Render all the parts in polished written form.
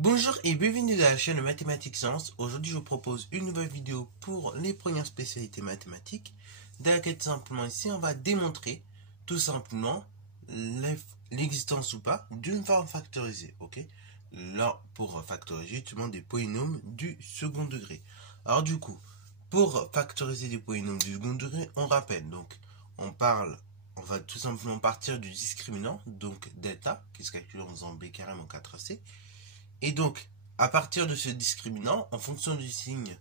Bonjour et bienvenue dans la chaîne de Mathématiques Sciences. Aujourd'hui, je vous propose une nouvelle vidéo pour les premières spécialités mathématiques, dans laquelle tout simplement ici, on va démontrer tout simplement l'existence ou pas d'une forme factorisée. Ok, là, pour factoriser justement des polynômes du second degré. Alors du coup, pour factoriser des polynômes du second degré, on rappelle, donc on va tout simplement partir du discriminant, donc delta, qui se calcule en faisant b carré moins 4ac. Et donc, à partir de ce discriminant, en fonction du signe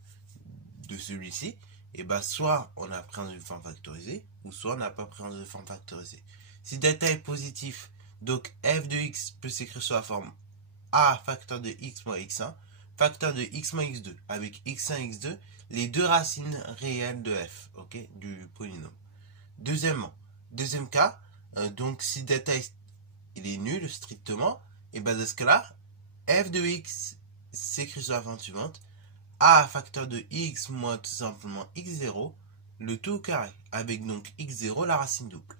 de celui-ci, et ben soit on appréhende une forme factorisée, ou soit on n'a pas appréhendé une forme factorisée. Si delta est positif, donc f de x peut s'écrire sous la forme a facteur de x moins x1, facteur de x moins x2, avec x1 et x2, les deux racines réelles de f, ok, du polynôme. Deuxième cas, donc si delta il est nul strictement, et ben dans ce cas-là, f de x s'écrit sous la forme suivante, a facteur de x moins tout simplement x0, le tout au carré, avec donc x0 la racine double.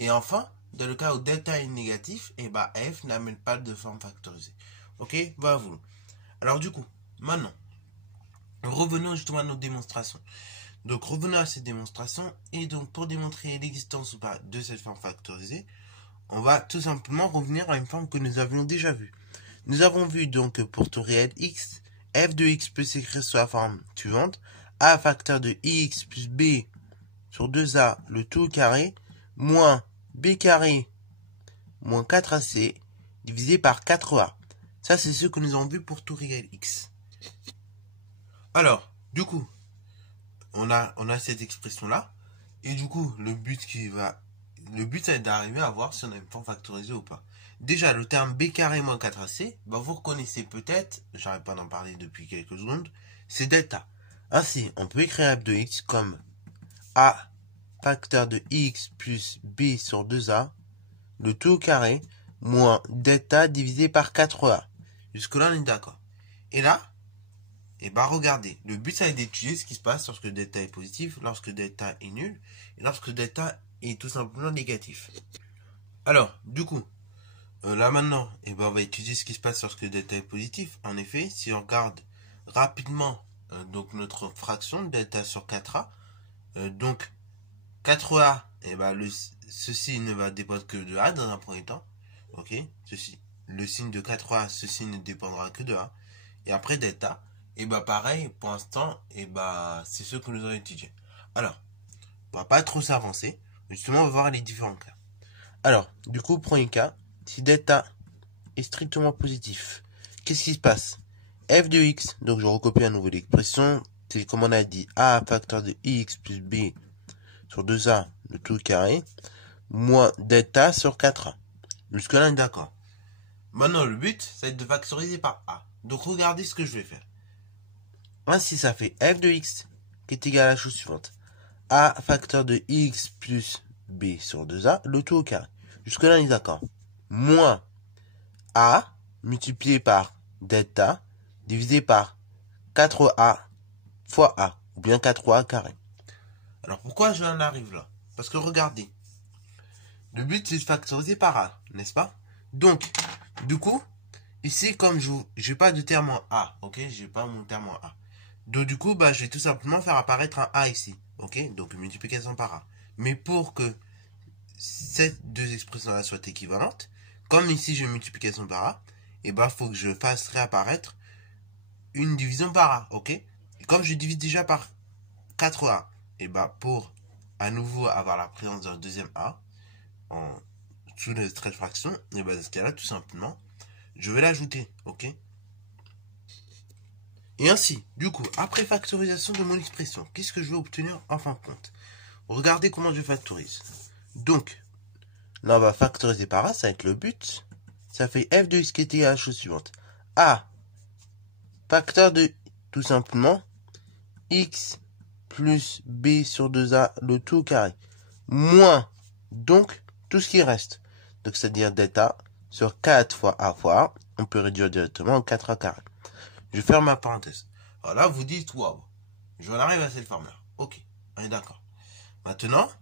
Et enfin, dans le cas où delta est négatif, et bah f n'amène pas de forme factorisée. Ok, voilà. Alors du coup, maintenant, revenons justement à notre démonstration. Donc revenons à cette démonstration, et donc pour démontrer l'existence ou pas de cette forme factorisée, on va tout simplement revenir à une forme que nous avions déjà vue. Nous avons vu donc pour tout réel x, f de x peut s'écrire sous la forme suivante, a facteur de x plus b sur 2a le tout au carré, moins b carré moins 4ac divisé par 4a. Ça c'est ce que nous avons vu pour tout réel x. Alors, du coup, on a cette expression là, et du coup, le but c'est d'arriver à voir si on a une forme factorisée ou pas. Déjà, le terme b carré moins 4ac, bah vous reconnaissez peut-être, j'arrête pas d'en parler depuis quelques secondes, c'est delta. Ainsi, on peut écrire f de x comme a facteur de x plus b sur 2a, le tout au carré, moins delta divisé par 4a. Jusque-là, on est d'accord. Et là, et bah regardez, le but c'est d'étudier ce qui se passe lorsque delta est positif, lorsque delta est nul, et lorsque delta est tout simplement négatif. Alors, du coup, là maintenant, on va étudier ce qui se passe lorsque delta est positif. En effet, si on regarde rapidement donc notre fraction delta sur 4a, donc 4a, ceci ne va dépendre que de a dans un premier temps. Ok, le signe de 4a, ceci ne dépendra que de a. Et après delta, pareil, pour l'instant, c'est ce que nous allons étudier. Alors, on va pas trop s'avancer. Justement, on va voir les différents cas. Alors, du coup, premier cas, si delta est strictement positif, qu'est-ce qui se passe? F de x, donc je recopie à nouveau l'expression, c'est comme on a dit, a facteur de x plus b sur 2a, le tout carré, moins delta sur 4a. Jusque-là, on est d'accord. Maintenant, le but, c'est de factoriser par a. Donc, regardez ce que je vais faire. Ainsi, ça fait f de x qui est égal à la chose suivante. A facteur de x plus b sur 2a, le tout au carré. Jusque-là, on est d'accord. Moins a multiplié par delta divisé par 4a fois a, ou bien 4a carré. Alors, pourquoi j'en arrive là? Parce que regardez, le but c'est de factoriser par a, n'est-ce pas? Donc, du coup, ici, comme je n'ai pas de terme en a, ok? J'ai pas mon terme en a. Donc, du coup, je vais tout simplement faire apparaître un a ici, ok? Donc, multiplication par a. Mais pour que ces deux expressions-là soient équivalentes, comme ici j'ai multiplication par a, il faut que je fasse réapparaître une division par a, ok? Et comme je divise déjà par 4a, pour à nouveau avoir la présence d'un deuxième a, sous les traits de fraction, dans ce cas-là, tout simplement, je vais l'ajouter, ok? Et ainsi, du coup, après factorisation de mon expression, qu'est-ce que je vais obtenir en fin de compte? Regardez comment je factorise. Donc, là, on va factoriser par a, ça va être le but. Ça fait f de x qui est égal à la chose suivante. A, facteur de, tout simplement, x plus b sur 2a, le tout au carré. Moins, donc, tout ce qui reste. Donc, c'est-à-dire delta sur 4 fois a fois a. On peut réduire directement en 4a carré. Je ferme ma parenthèse. Alors là, vous dites, waouh, je vais arriver à cette forme-là. Ok, on est d'accord. Maintenant,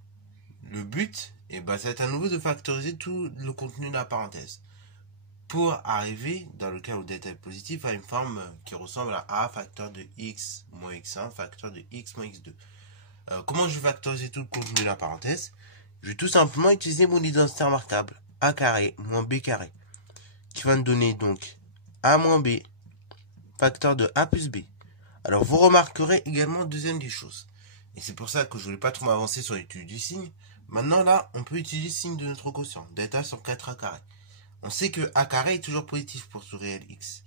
le but, c'est à nouveau de factoriser tout le contenu de la parenthèse. pour arriver, dans le cas où delta est positif, à une forme qui ressemble à a facteur de x moins x1 facteur de x moins x2. Comment je vais factoriser tout le contenu de la parenthèse? Je vais tout simplement utiliser mon identité remarquable, a carré moins b carré, qui va me donner donc a moins b facteur de a plus b. Alors vous remarquerez également deuxième des choses, et c'est pour ça que je ne voulais pas trop m'avancer sur l'étude du signe. Maintenant là, on peut utiliser le signe de notre quotient, delta sur 4a carré. On sait que a carré est toujours positif pour tout réel x.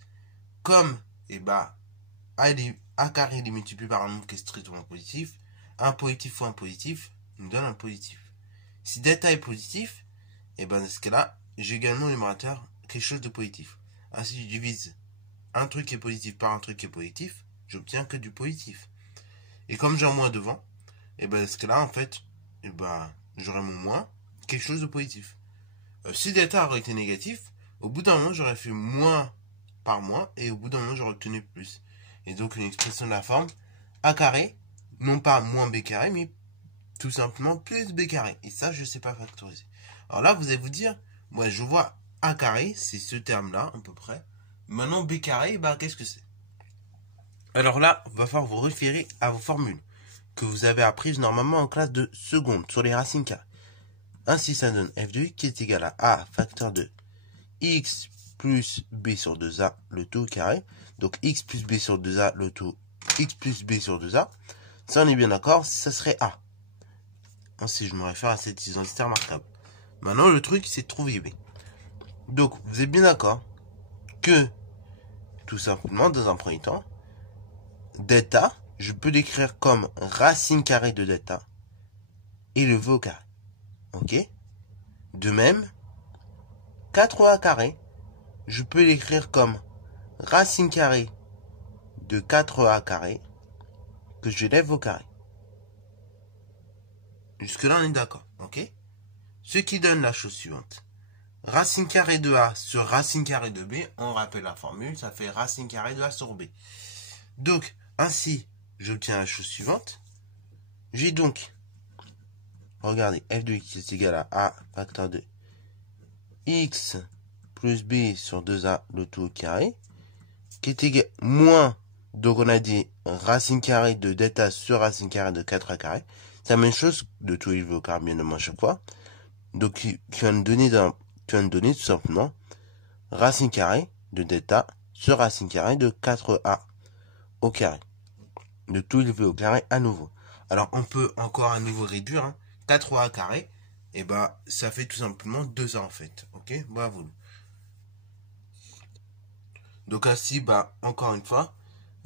Comme a carré est multiplié par un nombre qui est strictement positif, un positif fois un positif nous donne un positif. Si delta est positif, et dans ce cas-là, j'ai également au numérateur quelque chose de positif. Ainsi, je divise un truc qui est positif par un truc qui est positif, j'obtiens que du positif. Et comme j'ai un moins devant, dans ce cas-là, en fait, j'aurai mon moins, quelque chose de positif. Si delta aurait été négatif, au bout d'un moment, j'aurais fait moins par moins, et au bout d'un moment, j'aurais obtenu plus. Et donc, une expression de la forme a carré, non pas moins b carré, mais tout simplement plus b carré. Et ça, je ne sais pas factoriser. Alors là, vous allez vous dire, moi, je vois a carré, c'est ce terme-là, à peu près. Maintenant, b carré, qu'est-ce que c'est? Alors là, il va falloir vous référer à vos formules que vous avez apprises normalement en classe de seconde sur les racines carrées. Ainsi, ça donne f de x qui est égal à a facteur de x plus b sur 2a, le tout au carré. Donc x plus b sur 2a, le tout x plus b sur 2a. Ça, on est bien d'accord, ça serait a. Ainsi, je me réfère à cette identité remarquable. Maintenant, le truc, c'est de trouver b. Donc, vous êtes bien d'accord que, tout simplement, dans un premier temps, delta, je peux l'écrire comme racine carrée de delta élevé au carré. Ok? De même, 4a carré, je peux l'écrire comme racine carrée de 4a carré que je lève au carré. Jusque-là, on est d'accord. Ok? Ce qui donne la chose suivante. Racine carrée de a sur racine carrée de b, on rappelle la formule, ça fait racine carrée de a sur b. Donc, ainsi, j'obtiens la chose suivante. J'ai donc, regardez, f de x est égal à a facteur de x plus b sur 2a, le tout au carré, qui est égal moins, donc on a dit racine carrée de delta sur racine carrée de 4a carré. C'est la même chose de tout élevé au carré, bien évidemment, à chaque fois. Donc, qui va nous donner tout simplement racine carrée de delta sur racine carrée de 4a au carré. De tout élevé au carré à nouveau. Alors, on peut encore à nouveau réduire. 4a carré, ça fait tout simplement 2a en fait. Ok, bravo. Donc ainsi, encore une fois,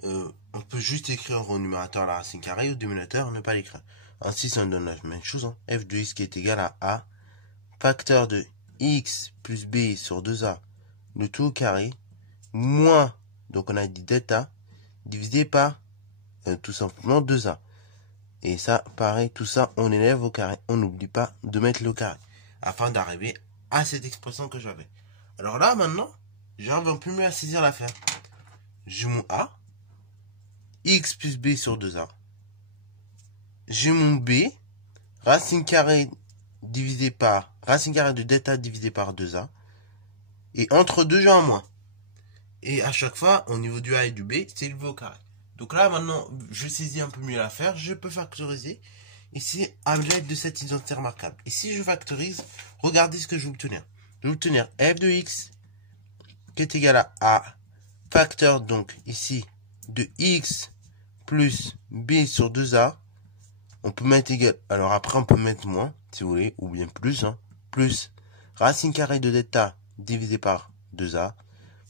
on peut juste écrire au numérateur la racine carrée, au dénominateur, ne pas l'écrire. Ainsi, ça nous donne la même chose. F de x qui est égal à a facteur de x plus b sur 2a, le tout au carré, moins, donc on a dit delta, divisé par tout simplement 2a. Et ça, pareil, tout ça, on élève au carré. On n'oublie pas de mettre le carré, afin d'arriver à cette expression que j'avais. Alors là, maintenant, j'arrive un peu mieux à saisir l'affaire. J'ai mon a, x plus b sur 2a. J'ai mon b, racine carrée divisé par, racine carrée de delta divisé par 2a. Et entre deux, j'ai un moins. Et à chaque fois, au niveau du a et du b, c'est élevé au carré. Donc là, maintenant, je saisis un peu mieux l'affaire, je peux factoriser. Ici, à l'aide de cette identité remarquable. Et si je factorise, regardez ce que je vais obtenir. Je vais obtenir f de x qui est égal à a facteur, donc ici, de x plus b sur 2a. On peut mettre égal, alors après on peut mettre moins, si vous voulez, ou bien plus, plus racine carrée de delta divisé par 2a,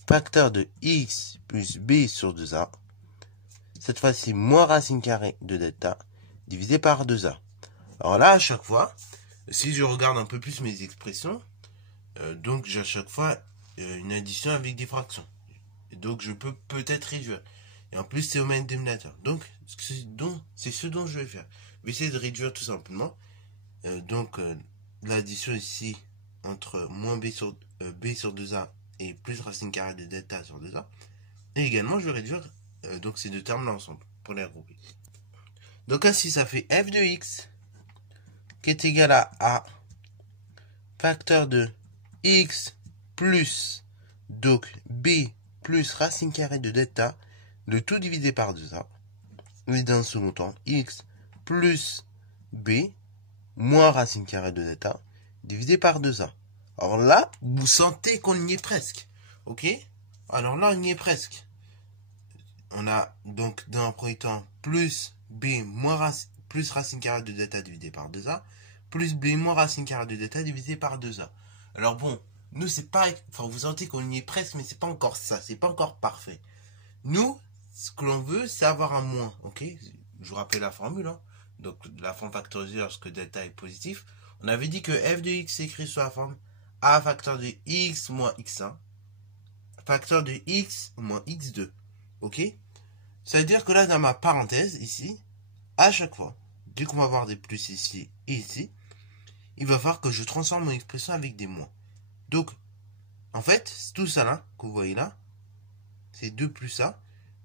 facteur de x plus b sur 2a. Cette fois-ci, moins racine carrée de delta divisé par 2a. Alors là, à chaque fois, si je regarde un peu plus mes expressions, donc j'ai à chaque fois une addition avec des fractions. Et donc je peux peut-être réduire. Et en plus, c'est au même dénominateur. Donc, c'est ce dont je vais faire. Je vais essayer de réduire tout simplement. L'addition ici entre moins b sur 2a et plus racine carrée de delta sur 2a. Et également, je vais réduire donc ces deux termes-là ensemble pour les regrouper. Donc ainsi, ça fait f de x qui est égal à a facteur de x plus Donc, b plus racine carrée de delta, le tout divisé par 2a. Et dans le second temps, x plus b moins racine carrée de delta divisé par 2a. Alors là, vous sentez qu'on y est presque. Ok? Alors là, on y est presque. On a donc dans un premier temps plus b moins plus racine carrée de delta divisé par 2a plus b moins racine carrée de delta divisé par 2a. Alors bon, nous c'est pas, enfin vous sentez qu'on y est presque, mais c'est pas encore ça, c'est pas encore parfait. Nous, ce que l'on veut, c'est avoir un moins, ok? Je vous rappelle la formule, hein. Donc la forme factorisée lorsque delta est positif. On avait dit que f de x s'écrit sous la forme a facteur de x moins x1, facteur de x moins x2, ok? Ça veut dire que là, dans ma parenthèse, ici, à chaque fois, dès qu'on va avoir des plus ici et ici, il va falloir que je transforme mon expression avec des moins. Donc, en fait, tout ça là, que vous voyez là, c'est 2 plus ça,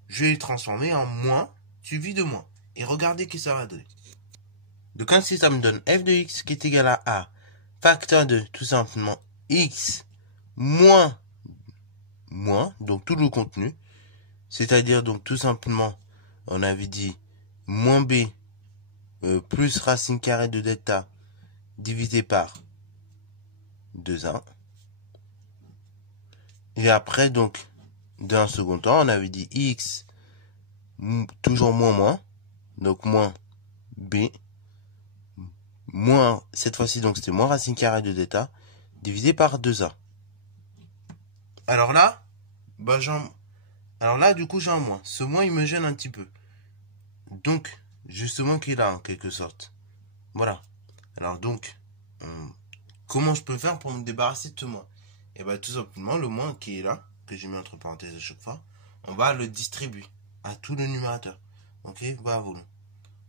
je vais les transformer en moins suivi de moins. Et regardez ce que ça va donner. Donc ainsi, ça me donne f de x qui est égal à a, facteur de tout simplement x moins, donc tout le contenu, c'est-à-dire donc tout simplement, on avait dit moins b plus racine carrée de delta divisé par 2a. Et après, donc, dans un second temps, on avait dit x, toujours moins, donc moins b, moins, cette fois-ci, donc c'était moins racine carrée de delta, divisé par 2a. Alors là, bah du coup, j'ai un moins. Ce moins, il me gêne un petit peu. Donc, justement, qui est là, en quelque sorte. Voilà. Alors donc, comment je peux faire pour me débarrasser de ce moins? Et bien tout simplement, le moins qui est là, que j'ai mis entre parenthèses à chaque fois, on va le distribuer à tout le numérateur. Ok, voilà.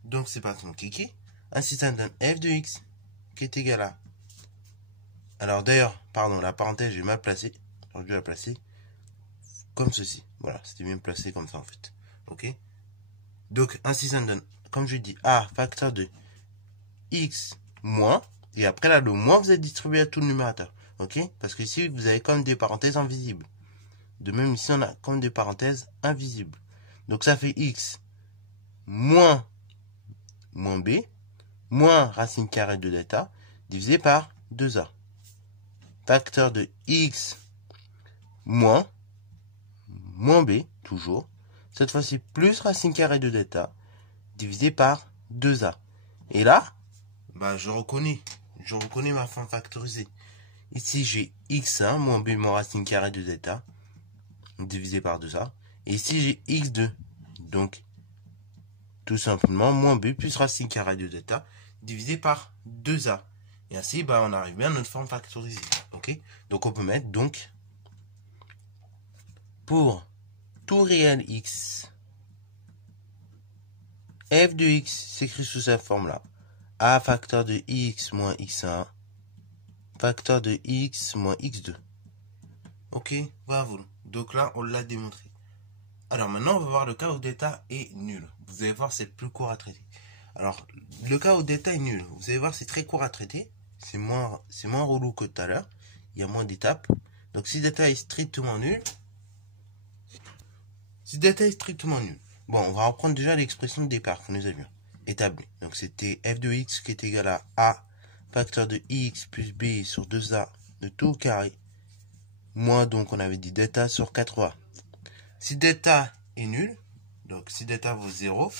Donc c'est parti mon kiki. Ainsi ça donne f de x qui est égal à... Alors d'ailleurs, pardon, la parenthèse j'ai mal placée. J'aurais dû la placer comme ceci. Voilà, c'était bien placé comme ça en fait. Ok. Donc ainsi ça donne, comme je dis, a facteur de x moins, et après là, le moins vous êtes distribué à tout le numérateur. Ok? Parce que ici, vous avez comme des parenthèses invisibles. De même, ici, on a comme des parenthèses invisibles. Donc, ça fait x moins b, moins racine carrée de delta, divisé par 2a. Facteur de x moins b, toujours. Cette fois-ci, plus racine carrée de delta, divisé par 2a. Et là, bah, je reconnais ma forme factorisée. Ici, j'ai x1 moins b moins racine carrée de delta, divisé par 2a. Et ici, j'ai x2. Donc, tout simplement, moins b plus racine carrée de delta, divisé par 2a. Et ainsi, bah, on arrive bien à notre forme factorisée. Ok? Donc, on peut mettre, donc, pour tout réel x, f de x s'écrit sous cette forme-là. A facteur de x moins x1, facteur de x moins x2. Ok, bravo. Donc là, on l'a démontré. Alors maintenant, on va voir le cas où delta est nul. Vous allez voir, c'est plus court à traiter. Alors, le cas où delta est nul, vous allez voir, c'est très court à traiter. C'est moins relou que tout à l'heure. Il y a moins d'étapes. Donc si delta est strictement nul, bon, on va reprendre déjà l'expression de départ que nous avions établie. Donc c'était f de x qui est égal à a facteur de x plus b sur 2a de tout au carré, moins donc on avait dit delta sur 4a. Si delta est nul, donc si delta vaut 0,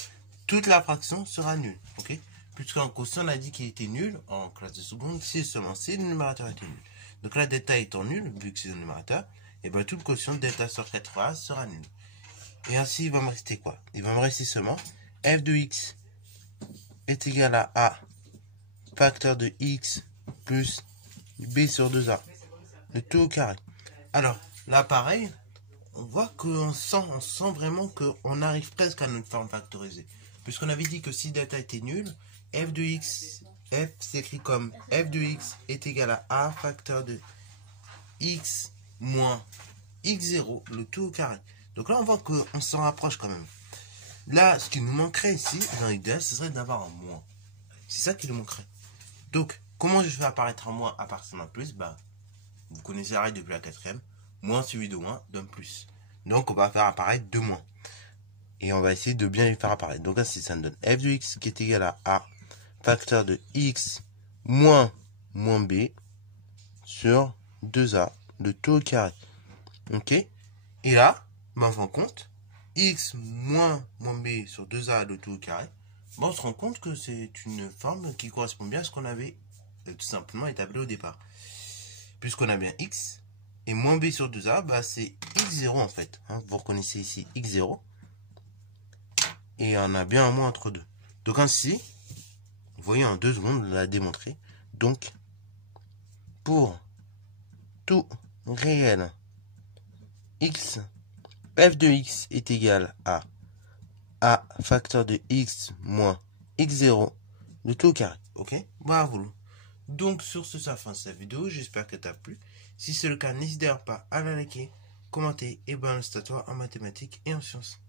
toute la fraction sera nulle. Ok? Puisqu'en quotient on a dit qu'il était nul en classe de seconde, si seulement si le numérateur était nul. Donc là delta étant nul, vu que c'est le numérateur, et bien tout le quotient de delta sur 4a sera nul. Et ainsi il va me rester quoi? Il va me rester seulement f de x est égal à a facteur de x plus b sur 2a, le tout au carré. Alors, là pareil, on voit qu'on sent vraiment qu'on arrive presque à notre forme factorisée. Puisqu'on avait dit que si delta était nul, f s'écrit comme f de x est égal à a facteur de x moins x0, le tout au carré. Donc là, on voit qu'on s'en rapproche quand même. Là, ce qui nous manquerait ici, dans l'idéal, ce serait d'avoir un moins. C'est ça qui nous manquerait. Donc, comment je fais apparaître un moins à partir d'un plus? Bah, vous connaissez la règle depuis la 4e. moins suivi de moins donne plus. Donc on va faire apparaître 2 moins. Et on va essayer de bien les faire apparaître. Donc ainsi ça me donne f de x qui est égal à a facteur de x moins b sur 2a de tout au carré. Ok. Et là, on se rend compte, x moins b sur 2a de tout au carré, on se rend compte que c'est une forme qui correspond bien à ce qu'on avait tout simplement établi au départ. Puisqu'on a bien x, et moins b sur 2a, c'est x0 en fait. Vous reconnaissez ici x0. Et on a bien un moins entre deux. Donc ainsi, vous voyez en 2 secondes, on l'a démontré. Donc, pour tout réel x, f de x est égal à a facteur de x moins x0 de tout au carré. Ok? Bravo. Donc sur ce, ça fin de cette vidéo. J'espère que t'as plu. Si c'est le cas, n'hésite pas à la liker, commenter et balancer ta toi en mathématiques et en sciences.